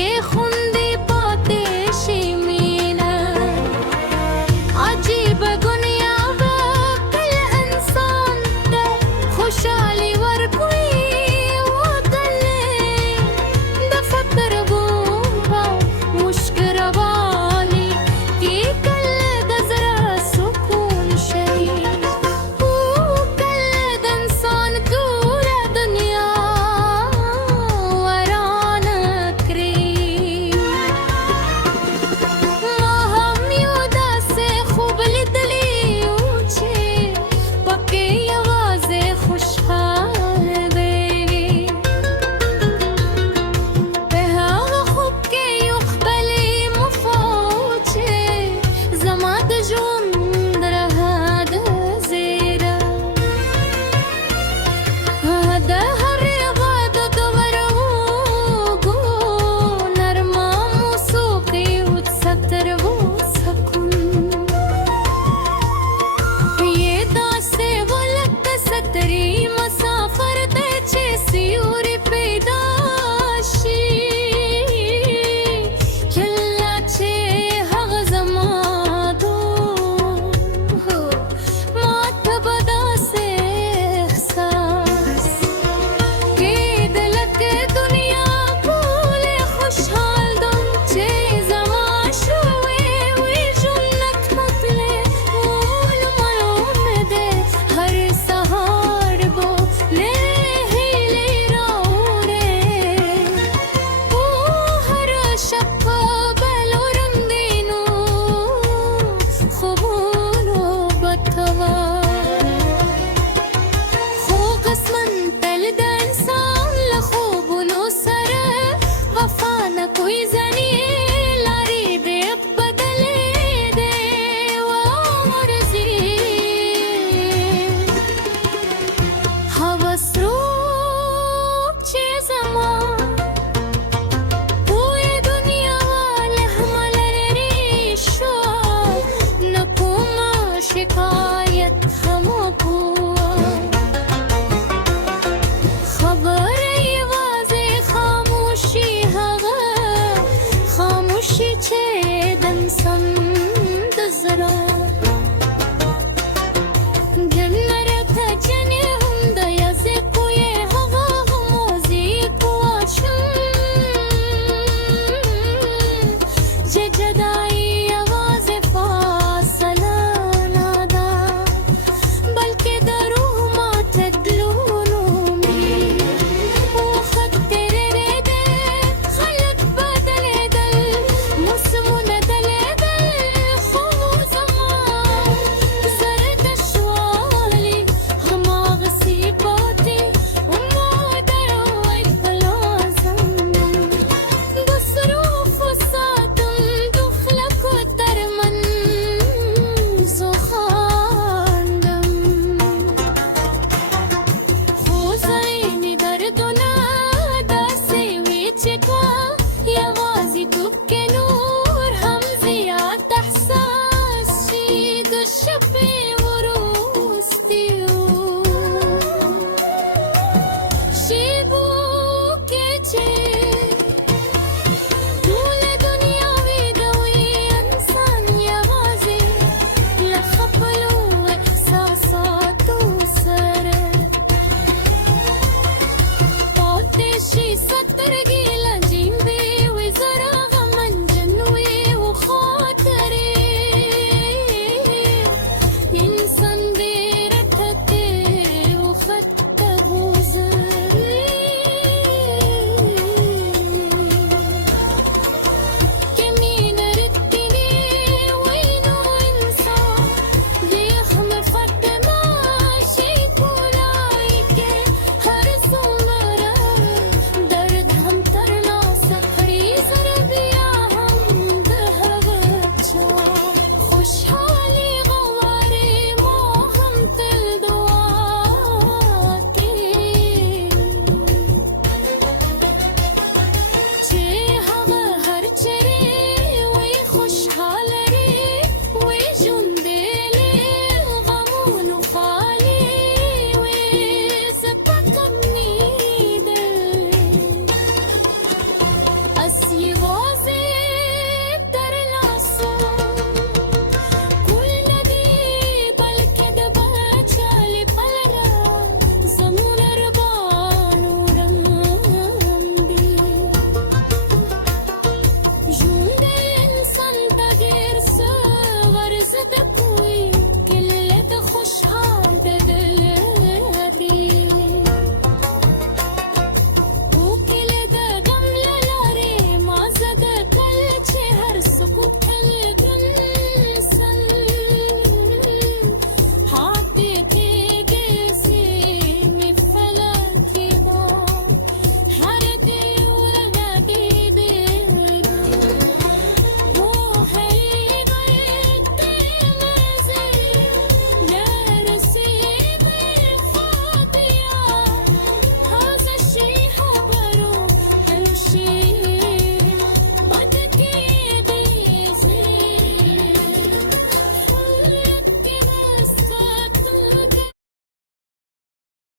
کې خوندې پاتې شي مینه عجیبه دنیا به کله انسان ته خوشحالي ورکوي وتلې د فکر بوبا مشک رواني کې کله د زړه سکون شي کله د انسان توره دنیا ورانه کړي ما هم یو داسې خوب لیدلی و چې پکې یوازې خوشحال دی په هغه خوب کې یو ښکلی مفهوم چې زما د ژوند رها د زیره د هر عبادت ورغو نرمه موسیقي وتستر وسکون یې داسې ولکه ستري مسافر ته چې سیوري پیدا شي کله چې هغه زما ما ته به داسې احساس کېده لکه دنیا ټولې خوشحال دم چې زما شوې وي جنت مطلع ولمعلوم دی هر سهار به نوې هیلې راوړې هر شب به له رنګینو خوبونو بتوه خو قسمت تل د انسان له خوبونو سره وفا نه کوي ځنې لارې دې بدلې دې ورځي هوس روب چې زما پوهې دنیا له ملرې شو نه کومه شکایت هم وکړه خبره یوازې خاموشي هغه خاموشي چې د انسان د زړه جنرته جنې هم د یزیکو یې هغه موزیک واچم چې جدایي یوازې فاصله نه ده بلکې د روح ماتېدلو مې وخت تېرېدی خلک بدلېدل موسمونه دلېدل خو زما زړه تشوالی هماغسې پاتې امید وای په لازم د صروف ساتم د خلکو ترمنځ خاندم خو ځینې دردونه داسې وي چې یوازې